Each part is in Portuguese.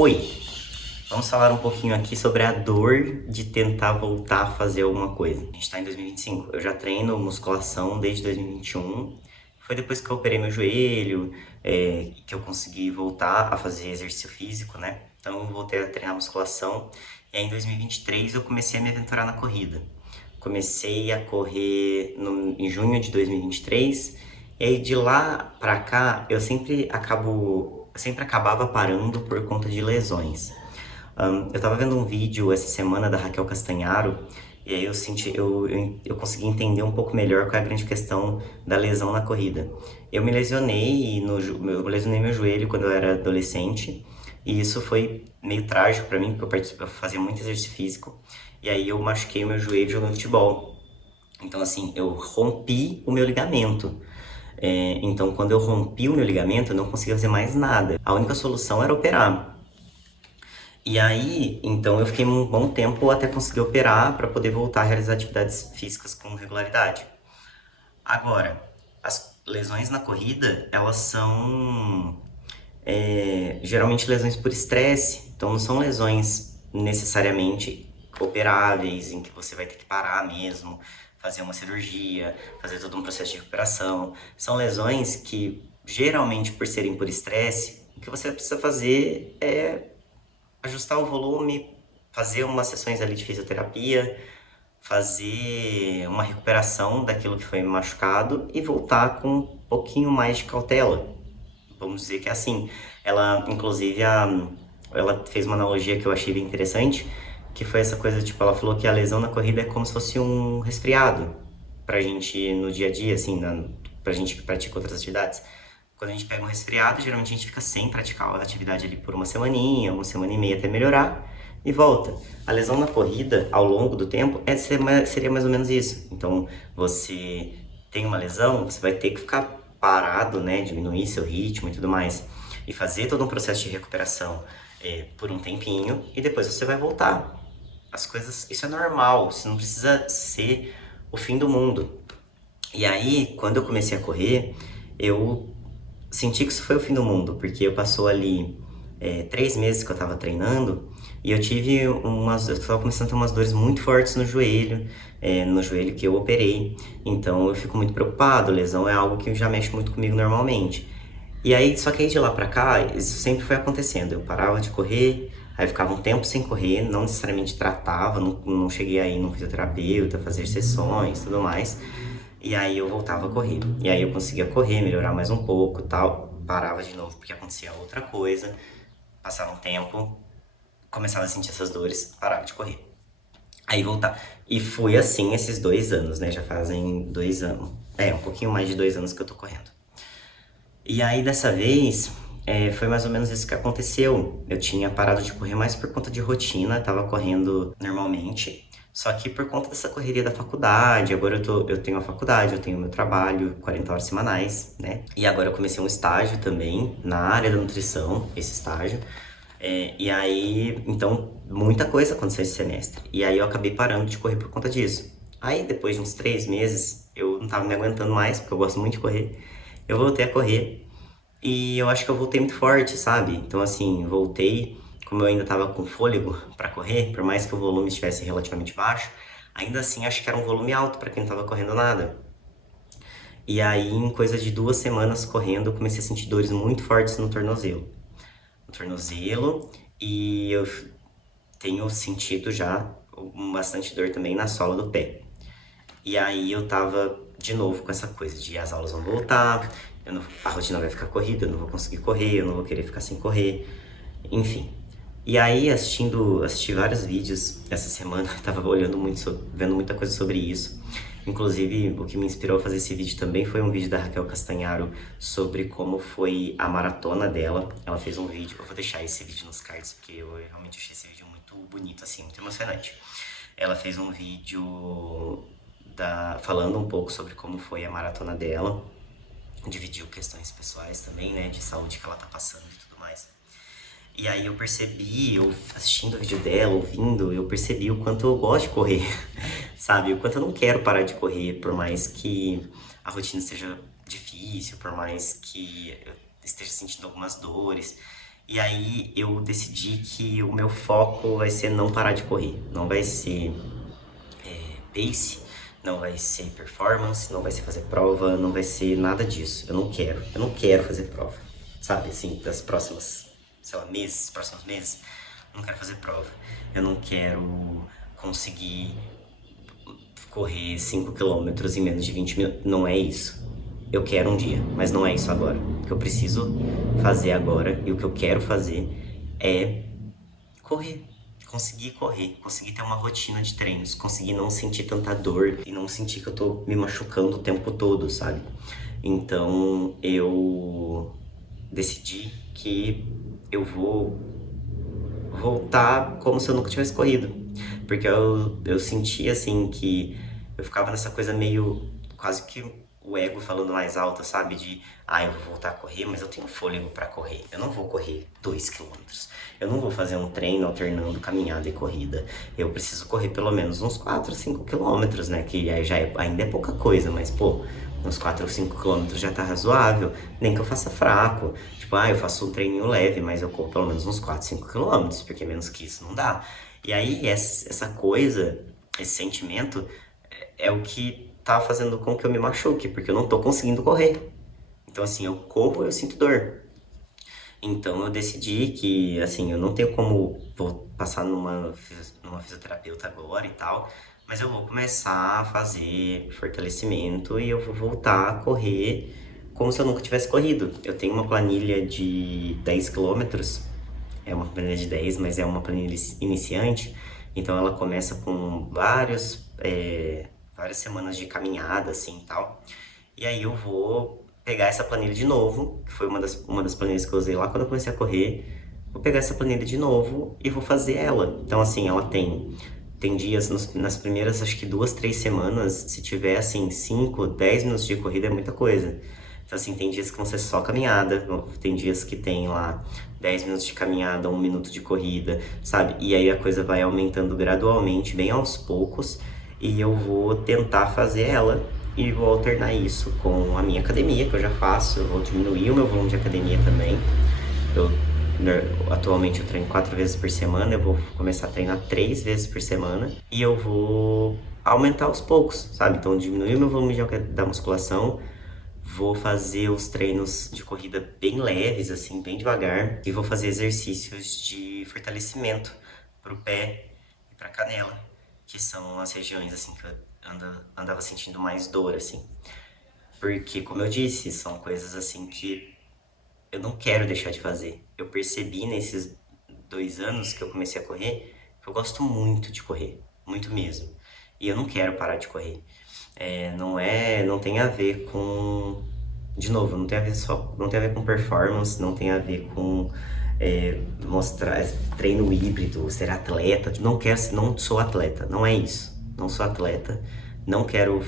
Oi, vamos falar um pouquinho aqui sobre a dor de tentar voltar a fazer alguma coisa. A gente tá em 2025, eu já treino musculação desde 2021. Foi depois que eu operei meu joelho, que eu consegui voltar a fazer exercício físico, né? Então eu voltei a treinar musculação. E aí em 2023 eu comecei a me aventurar na corrida. Comecei a correr em junho de 2023. E aí de lá pra cá eu sempre acabava parando por conta de lesões. Eu tava vendo um vídeo essa semana da Raquel Castanharo e aí eu consegui entender um pouco melhor qual é a grande questão da lesão na corrida. Eu lesionei meu joelho quando eu era adolescente e isso foi meio trágico pra mim, porque eu fazia muito exercício físico e aí eu machuquei o meu joelho jogando futebol. Então assim, eu rompi o meu ligamento. Então quando eu rompi o meu ligamento, eu não conseguia fazer mais nada. A única solução era operar. E aí, então eu fiquei um bom tempo até conseguir operar para poder voltar a realizar atividades físicas com regularidade. Agora, as lesões na corrida, elas são geralmente lesões por estresse, então não são lesões necessariamente operáveis, em que você vai ter que parar mesmo, fazer uma cirurgia, fazer todo um processo de recuperação. São lesões que, geralmente, por serem por estresse, o que você precisa fazer é ajustar o volume, fazer umas sessões ali de fisioterapia, fazer uma recuperação daquilo que foi machucado e voltar com um pouquinho mais de cautela. Vamos dizer que é assim. Ela fez uma analogia que eu achei bem interessante, que foi essa coisa, tipo, ela falou que a lesão na corrida é como se fosse um resfriado pra gente no dia a dia, assim, pra gente que pratica outras atividades. Quando a gente pega um resfriado, geralmente a gente fica sem praticar a atividade ali por uma semaninha, uma semana e meia até melhorar e volta. A lesão na corrida, ao longo do tempo, seria mais ou menos isso. Então, você tem uma lesão, você vai ter que ficar parado, né, diminuir seu ritmo e tudo mais, e fazer todo um processo de recuperação por um tempinho, e depois você vai voltar. Isso é normal, isso não precisa ser o fim do mundo. E aí, quando eu comecei a correr, eu senti que isso foi o fim do mundo, porque eu passou ali 3 meses que eu tava treinando e eu tava começando a ter umas dores muito fortes no joelho que eu operei, então eu fico muito preocupado, lesão é algo que já mexe muito comigo normalmente. E aí, só que aí de lá pra cá, isso sempre foi acontecendo, eu parava de correr, aí eu ficava um tempo sem correr, não necessariamente tratava, não cheguei aí no fisioterapeuta, fazer sessões, tudo mais. E aí eu voltava a correr. E aí eu conseguia correr, melhorar mais um pouco, tal, parava de novo porque acontecia outra coisa. Passava um tempo, começava a sentir essas dores, parava de correr. Aí voltar. E fui assim esses 2 anos, né? Já fazem 2 anos. Um pouquinho mais de 2 anos que eu tô correndo. E aí dessa vez, foi mais ou menos isso que aconteceu. Eu tinha parado de correr mais por conta de rotina, tava correndo normalmente. Só que por conta dessa correria da faculdade, agora eu tenho a faculdade, eu tenho o meu trabalho, 40 horas semanais, né? E agora eu comecei um estágio também na área da nutrição, esse estágio. E aí, então, muita coisa aconteceu esse semestre. E aí eu acabei parando de correr por conta disso. Aí, depois de uns 3 meses, eu não tava me aguentando mais, porque eu gosto muito de correr. Eu voltei a correr e eu acho que eu voltei muito forte, sabe? Então, assim, voltei, como eu ainda tava com fôlego pra correr, por mais que o volume estivesse relativamente baixo, ainda assim acho que era um volume alto pra quem não tava correndo nada. E aí, em coisa de 2 semanas correndo, eu comecei a sentir dores muito fortes no tornozelo. No tornozelo, e eu tenho sentido já bastante dor também na sola do pé. E aí eu tava de novo com essa coisa de as aulas vão voltar, a rotina vai ficar corrida, eu não vou conseguir correr, eu não vou querer ficar sem correr, enfim. E aí assisti vários vídeos essa semana, tava olhando vendo muita coisa sobre isso. Inclusive, o que me inspirou a fazer esse vídeo também foi um vídeo da Raquel Castanharo sobre como foi a maratona dela. Ela fez um vídeo, eu vou deixar esse vídeo nos cards, porque eu realmente achei esse vídeo muito bonito, assim, muito emocionante. Ela fez um vídeo falando um pouco sobre como foi a maratona dela, dividiu questões pessoais também, né, de saúde que ela tá passando e tudo mais. E aí eu percebi, eu assistindo o vídeo dela, ouvindo, eu percebi o quanto eu gosto de correr, sabe? O quanto eu não quero parar de correr, por mais que a rotina esteja difícil, por mais que eu esteja sentindo algumas dores. E aí eu decidi que o meu foco vai ser não parar de correr. Não vai ser pace, não vai ser performance, não vai ser fazer prova, não vai ser nada disso. Eu não quero fazer prova, sabe? Assim, das próximas, sei lá, meses, próximos meses, eu não quero fazer prova. Eu não quero conseguir correr 5 quilômetros em menos de 20 minutos. Não é isso. Eu quero um dia, mas não é isso agora. O que eu preciso fazer agora e o que eu quero fazer é correr. Conseguir ter uma rotina de treinos, conseguir não sentir tanta dor e não sentir que eu tô me machucando o tempo todo, sabe? Então eu decidi que eu vou voltar como se eu nunca tivesse corrido. Porque eu sentia assim que eu ficava nessa coisa meio quase que o ego falando mais alto, sabe? De, eu vou voltar a correr, mas eu tenho fôlego pra correr. Eu não vou correr 2 quilômetros. Eu não vou fazer um treino alternando caminhada e corrida. Eu preciso correr pelo menos uns 4, 5 quilômetros, né? Que ainda é pouca coisa, mas pô, uns 4 ou 5 quilômetros já tá razoável. Nem que eu faça fraco. Tipo, eu faço um treininho leve, mas eu corro pelo menos uns 4, 5 quilômetros, porque menos que isso não dá. E aí, essa coisa, esse sentimento, é o que tá fazendo com que eu me machuque, porque eu não tô conseguindo correr. Então, assim, eu corro, eu sinto dor. Então, eu decidi que, assim, eu não tenho como vou passar numa fisioterapeuta agora e tal, mas eu vou começar a fazer fortalecimento e eu vou voltar a correr como se eu nunca tivesse corrido. Eu tenho uma planilha de 10 quilômetros, é uma planilha de 10, mas é uma planilha iniciante, então ela começa com várias semanas de caminhada, assim, e tal. E aí eu vou pegar essa planilha de novo, que foi uma das planilhas que eu usei lá quando eu comecei a correr. Vou pegar essa planilha de novo e vou fazer ela. Então, assim, ela tem dias, nas primeiras, acho que 2, 3 semanas, se tiver, assim, 5, 10 minutos de corrida é muita coisa. Então, assim, tem dias que vão ser só caminhada, tem dias que tem lá 10 minutos de caminhada, 1 minuto de corrida, sabe? E aí a coisa vai aumentando gradualmente, bem aos poucos, e eu vou tentar fazer ela e vou alternar isso com a minha academia, que eu já faço, eu vou diminuir o meu volume de academia também. Atualmente eu treino 4 vezes por semana, eu vou começar a treinar 3 vezes por semana e eu vou aumentar aos poucos, sabe? Então diminuir o meu volume da musculação, vou fazer os treinos de corrida bem leves, assim, bem devagar, e vou fazer exercícios de fortalecimento pro pé e pra canela, que são as regiões, assim, que eu andava sentindo mais dor, assim. Porque, como eu disse, são coisas, assim, que eu não quero deixar de fazer. Eu percebi nesses 2 anos que eu comecei a correr que eu gosto muito de correr, muito mesmo. E eu não quero parar de correr. Não tem a ver com, de novo, não tem a ver com performance, não tem a ver com mostrar treino híbrido, ser atleta. Não sou atleta, não é isso. Não sou atleta, não quero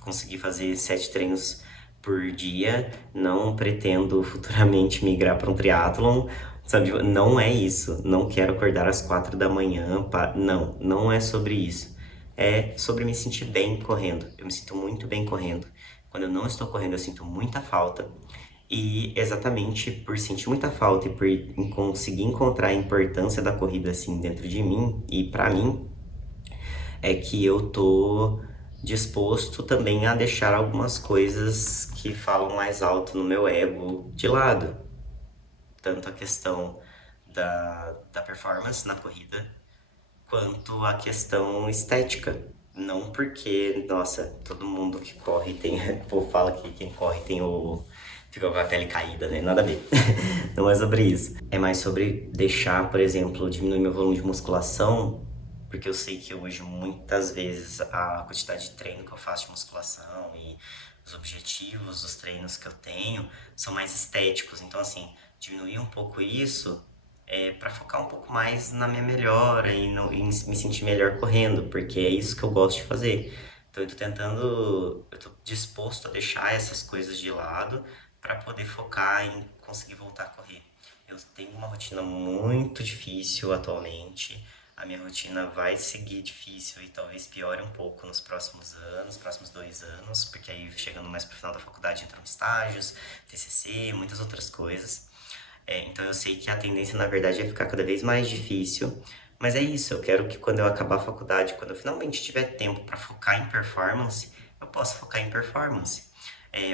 conseguir fazer 7 treinos por dia, não pretendo futuramente migrar para um triatlon, sabe? Não é isso. Não quero acordar às 4 da manhã. Não, não é sobre isso. É sobre me sentir bem correndo. Eu me sinto muito bem correndo. Quando eu não estou correndo, eu sinto muita falta. E exatamente por sentir muita falta e por conseguir encontrar a importância da corrida assim dentro de mim e pra mim, é que eu tô disposto também a deixar algumas coisas que falam mais alto no meu ego de lado. Tanto a questão da performance na corrida, quanto a questão estética. Não porque, nossa, todo mundo que corre tem. O povo fala que quem corre tem o. Fica com a pele caída, né? Nada a ver. Não é sobre isso. É mais sobre deixar, por exemplo, diminuir meu volume de musculação, porque eu sei que hoje, muitas vezes, a quantidade de treino que eu faço de musculação e os objetivos dos treinos que eu tenho são mais estéticos. Então, assim, diminuir um pouco isso para focar um pouco mais na minha melhora e me sentir melhor correndo, porque é isso que eu gosto de fazer. Então eu tô disposto a deixar essas coisas de lado para poder focar em conseguir voltar a correr. Eu tenho uma rotina muito difícil atualmente. A minha rotina vai seguir difícil e talvez piore um pouco nos próximos anos, próximos 2 anos, porque aí chegando mais pro final da faculdade entram estágios, TCC, muitas outras coisas. Então eu sei que a tendência, na verdade, é ficar cada vez mais difícil. Mas é isso, eu quero que quando eu acabar a faculdade, quando eu finalmente tiver tempo para focar em performance, eu possa focar em performance.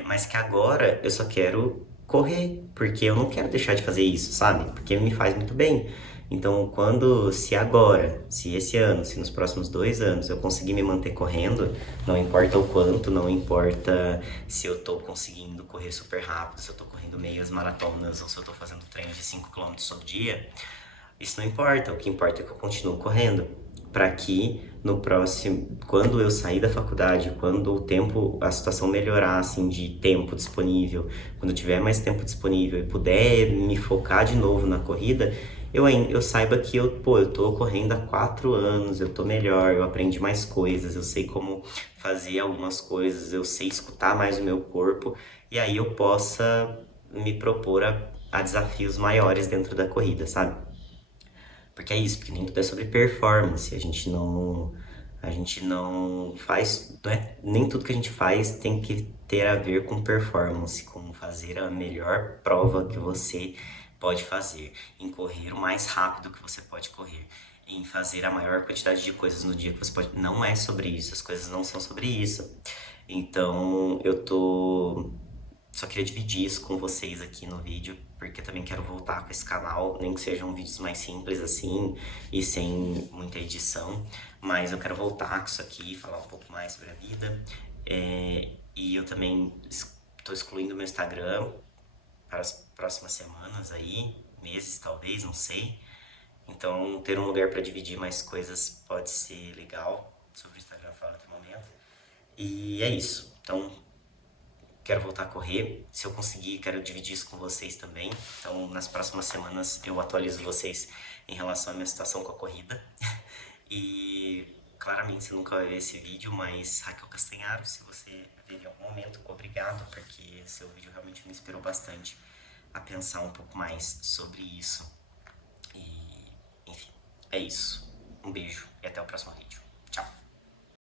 Mas que agora eu só quero correr, porque eu não quero deixar de fazer isso, sabe? Porque me faz muito bem. Então, se agora, se esse ano, se nos próximos 2 anos eu conseguir me manter correndo, não importa o quanto, não importa se eu tô conseguindo correr super rápido, se eu tô correndo meias maratonas ou se eu tô fazendo treino de 5 km todo dia, isso não importa. O que importa é que eu continuo correndo. Para que no próximo, quando eu sair da faculdade, quando o tempo, a situação melhorar, assim, de tempo disponível, quando eu tiver mais tempo disponível e puder me focar de novo na corrida, eu saiba que eu tô correndo há 4 anos, eu tô melhor, eu aprendi mais coisas, eu sei como fazer algumas coisas, eu sei escutar mais o meu corpo, e aí eu possa me propor a desafios maiores dentro da corrida, sabe? Porque é isso, porque nem tudo é sobre performance. A gente não faz, nem tudo que a gente faz tem que ter a ver com performance, com fazer a melhor prova que você pode fazer, em correr o mais rápido que você pode correr, em fazer a maior quantidade de coisas no dia que você pode. Não é sobre isso, as coisas não são sobre isso. Então, só queria dividir isso com vocês aqui no vídeo, porque eu também quero voltar com esse canal, nem que sejam vídeos mais simples assim e sem muita edição, mas eu quero voltar com isso aqui, falar um pouco mais sobre a vida. E eu também estou excluindo meu Instagram para as próximas semanas aí, meses talvez, não sei. Então, ter um lugar para dividir mais coisas pode ser legal sobre o Instagram fora do momento. E é isso. Então, quero voltar a correr. Se eu conseguir, quero dividir isso com vocês também. Então, nas próximas semanas eu atualizo vocês em relação à minha situação com a corrida. E claramente você nunca vai ver esse vídeo, mas Raquel Castanharo, se você ver em algum momento, obrigado, porque seu vídeo realmente me inspirou bastante a pensar um pouco mais sobre isso. E, enfim, é isso. Um beijo e até o próximo vídeo.